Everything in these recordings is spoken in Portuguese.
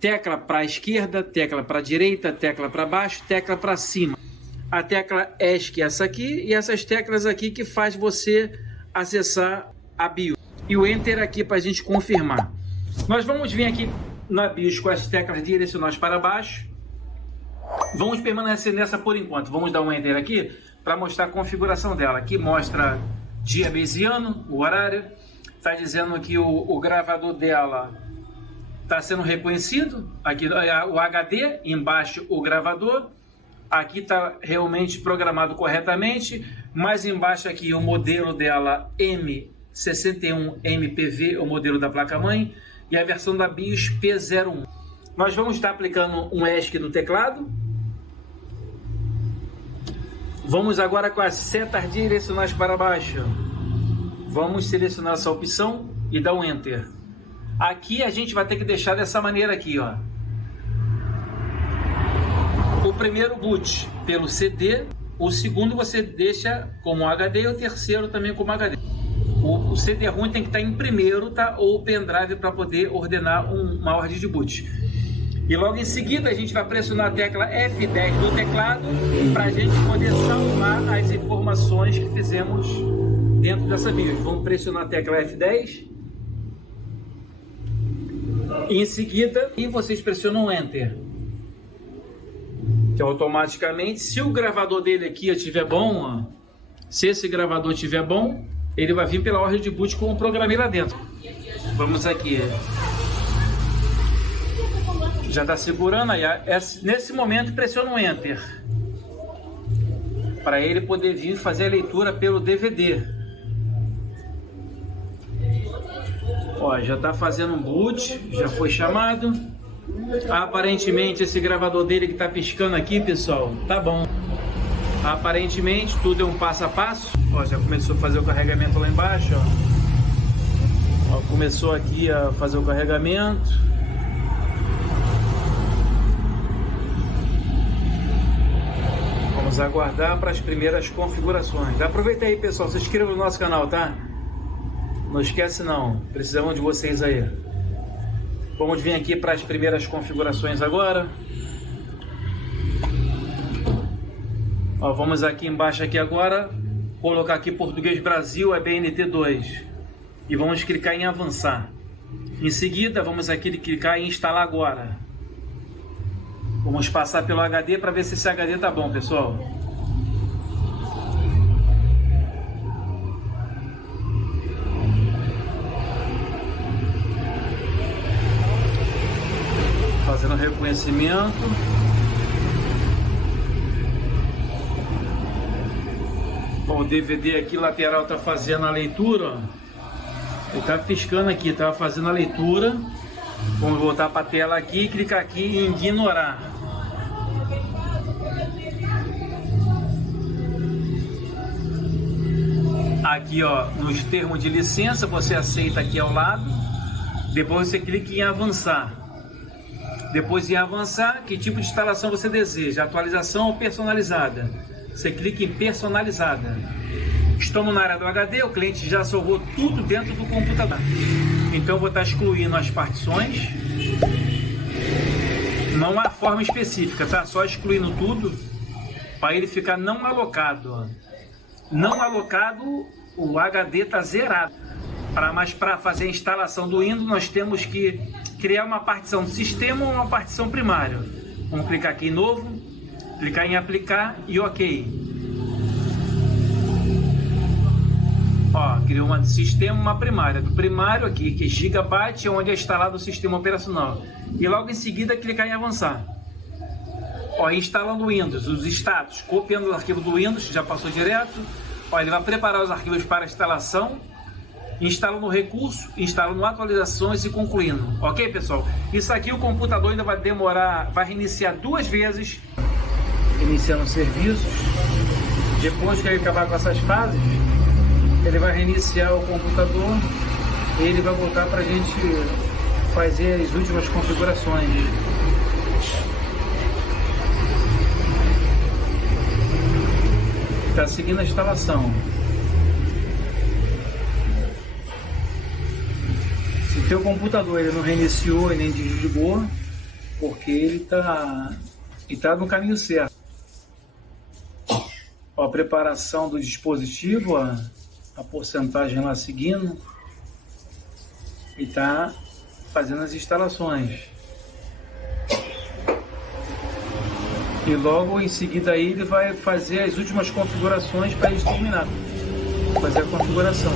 tecla para a esquerda, tecla para a direita, tecla para baixo, tecla para cima. A tecla ESC é essa aqui e essas teclas aqui que faz você acessar a BIOS. E o Enter aqui para a gente confirmar. Nós vamos vir aqui na BIOS com as teclas direcionais para baixo. Vamos permanecer nessa por enquanto. Vamos dar um Enter aqui para mostrar a configuração dela. Aqui mostra dia bayesiano, o horário. Está dizendo que o gravador dela está sendo reconhecido. Aqui o HD, embaixo o gravador. Aqui está realmente programado corretamente. Mais embaixo aqui o modelo dela M61MPV, o modelo da placa-mãe. E a versão da BIOS P01. Nós vamos estar aplicando um ESC no teclado. Vamos agora com as setas direcionais para baixo. Vamos selecionar essa opção e dar um Enter. Aqui a gente vai ter que deixar dessa maneira aqui, ó. O primeiro boot pelo CD, o segundo você deixa como HD e o terceiro também como HD. O CD-ROM tem que estar em primeiro, tá? Ou o pendrive para poder ordenar uma ordem de boot. E logo em seguida a gente vai pressionar a tecla F10 do teclado para a gente poder salvar as informações que fizemos dentro dessa BIOS. Vamos pressionar a tecla F10. E em seguida, vocês pressionam Enter. Que automaticamente, se o gravador dele aqui estiver bom, ó, se esse gravador estiver bom, ele vai vir pela ordem de boot com o programei lá dentro. Vamos aqui. Já está segurando aí. Nesse momento, pressiona o Enter. Para ele poder vir fazer a leitura pelo DVD. Ó, já está fazendo um boot. Já foi chamado. Aparentemente, esse gravador dele que está piscando aqui, pessoal, tá bom. Aparentemente tudo é um passo a passo. Ó, já começou a fazer o carregamento lá embaixo, ó. Ó, começou aqui a fazer o carregamento. Vamos aguardar para as primeiras configurações. Aproveita aí, pessoal, se inscreva no nosso canal, tá? Não esquece não, precisamos de vocês aí. Vamos vir aqui para as primeiras configurações agora. Ó, vamos aqui embaixo aqui agora, colocar aqui Português Brasil, BNT2 e vamos clicar em avançar. Em seguida vamos aqui clicar em instalar agora. Vamos passar pelo HD para ver se esse HD tá bom, pessoal. Fazendo reconhecimento. O DVD aqui lateral está fazendo a leitura, ó. Ele está piscando aqui, estava fazendo a leitura. Vamos voltar para a tela aqui e clicar aqui em ignorar. Aqui, ó, nos termos de licença, você aceita aqui ao lado. Depois você clica em avançar. Depois em avançar, que tipo de instalação você deseja? Atualização ou personalizada? Você clica em personalizada. Estamos na área do HD, o cliente já salvou tudo dentro do computador. Então eu vou estar excluindo as partições. Não há forma específica, tá? Só excluindo tudo para ele ficar não alocado. Não alocado, o HD está zerado. Mas para fazer a instalação do Windows, nós temos que criar uma partição do sistema ou uma partição primária. Vamos clicar aqui em novo, clicar em aplicar e OK. Ó, criou uma do sistema, uma primária. Do primário aqui, que é Gigabyte, é onde é instalado o sistema operacional. E logo em seguida clicar em avançar. Ó, instalando o Windows, os status, copiando o arquivo do Windows, já passou direto. Ó, ele vai preparar os arquivos para instalação. Instalando o recurso, instalando atualizações e concluindo. Ok, pessoal? Isso aqui o computador ainda vai demorar, vai reiniciar 2 vezes. Iniciando os serviços. Depois que ele acabar com essas fases, ele vai reiniciar o computador e ele vai voltar para a gente fazer as últimas configurações. Está seguindo a instalação. Se teu computador ele não reiniciou e nem desligou, porque ele tá no caminho certo. Ó, a preparação do dispositivo, ó, a porcentagem lá seguindo, e tá fazendo as instalações. E logo em seguida aí ele vai fazer as últimas configurações para ele terminar. Fazer a configuração.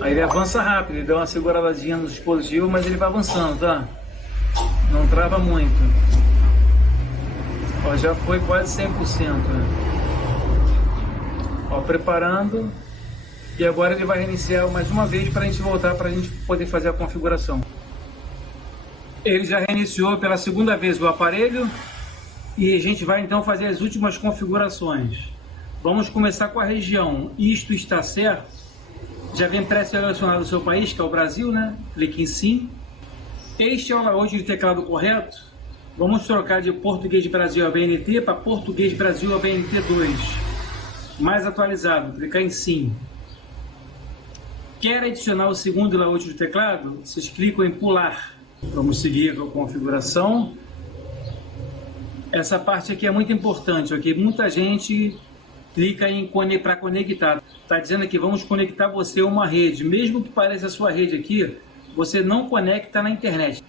Aí ele avança rápido, ele dá uma seguradinha no dispositivo, mas ele vai avançando, tá? Não trava muito. Ó, já foi quase 100%. Ó, preparando. E agora ele vai reiniciar mais uma vez para a gente voltar, para a gente poder fazer a configuração. Ele já reiniciou pela segunda vez o aparelho e a gente vai então fazer as últimas configurações. Vamos começar com a região. Isto está certo? Já vem pré-selecionado o seu país, que é o Brasil, né? Clique em sim. Este é o layout de teclado correto. Vamos trocar de Português Brasil ABNT para Português Brasil ABNT 2. Mais atualizado, clicar em sim. Quer adicionar o segundo layout do teclado? Vocês clicam em pular. Vamos seguir com a configuração. Essa parte aqui é muito importante, ok? Muita gente clica em para conectar. Está dizendo aqui, vamos conectar você a uma rede. Mesmo que pareça a sua rede aqui, você não conecta na internet.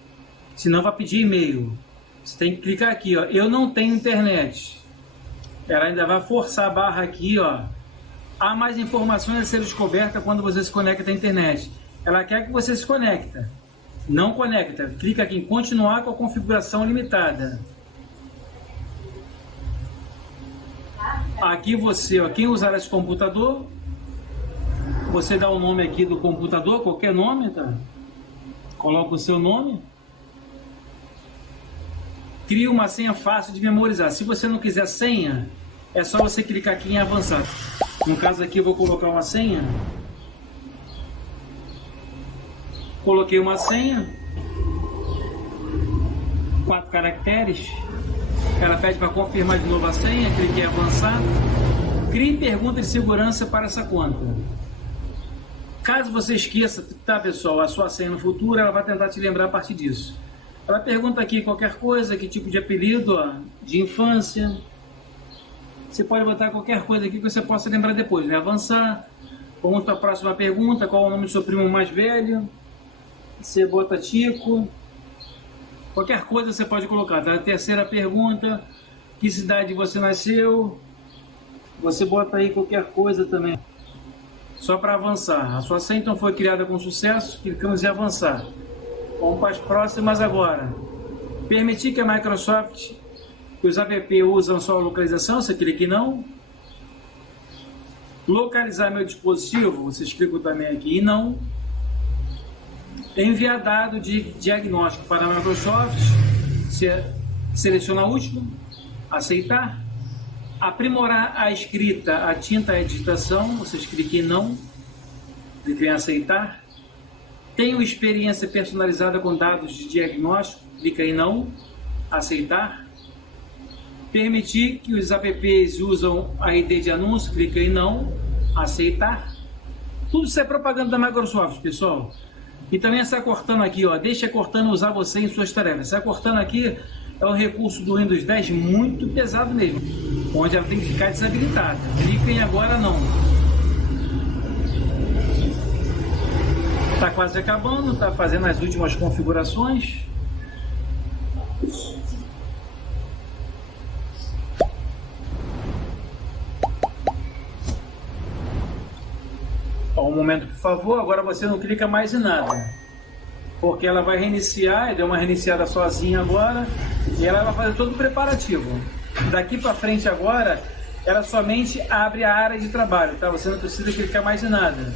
Senão vai pedir e-mail. Você tem que clicar aqui, ó. Eu não tenho internet. Ela ainda vai forçar a barra aqui, ó. Há mais informações a ser descoberta quando você se conecta à internet. Ela quer que você se conecte. Não conecta. Clica aqui em continuar com a configuração limitada. Aqui você, ó, quem usar esse computador, você dá o nome aqui do computador, qualquer nome, tá? Coloca o seu nome. Cria uma senha fácil de memorizar. Se você não quiser senha, é só você clicar aqui em avançar. No caso aqui eu vou colocar uma senha. Coloquei uma senha. 4 caracteres. Ela pede para confirmar de novo a senha. Cliquei em avançar. Crie pergunta de segurança para essa conta. Caso você esqueça, tá pessoal, a sua senha no futuro, ela vai tentar te lembrar a partir disso. Ela pergunta aqui qualquer coisa, que tipo de apelido, ó, de infância. Você pode botar qualquer coisa aqui que você possa lembrar depois, né? Avançar. Vamos para a próxima pergunta. Qual é o nome do seu primo mais velho? Você bota Tico. Qualquer coisa você pode colocar, tá? A terceira pergunta. Que cidade você nasceu? Você bota aí qualquer coisa também. Só para avançar. A sua senha então foi criada com sucesso. Clicamos em avançar. Vamos para as próximas agora. Permitir que a Microsoft, que os app usam sua localização, você clica em não. Localizar meu dispositivo, vocês clicam também aqui em não. Enviar dado de diagnóstico para a Microsoft, seleciona o último, aceitar. Aprimorar a escrita, a tinta e a digitação, vocês clicam em não, clicam em aceitar. Tenho experiência personalizada com dados de diagnóstico, clica em não, aceitar. Permitir que os apps usam a ID de anúncio, clica em não, aceitar. Tudo isso é propaganda da Microsoft, pessoal. E também está cortando aqui, ó, deixa cortando usar você em suas tarefas. Está cortando aqui é um recurso do Windows 10 muito pesado mesmo, onde ela tem que ficar desabilitada. Clica em agora não. Está quase acabando, está fazendo as últimas configurações. Um momento, por favor. Agora você não clica mais em nada, porque ela vai reiniciar. Deu uma reiniciada sozinha agora e ela vai fazer todo o preparativo. Daqui para frente agora, ela somente abre a área de trabalho, tá? Você não precisa clicar mais em nada.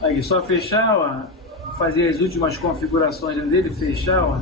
Aí, só fechar, ó, fazer as últimas configurações dele, fechar, ó.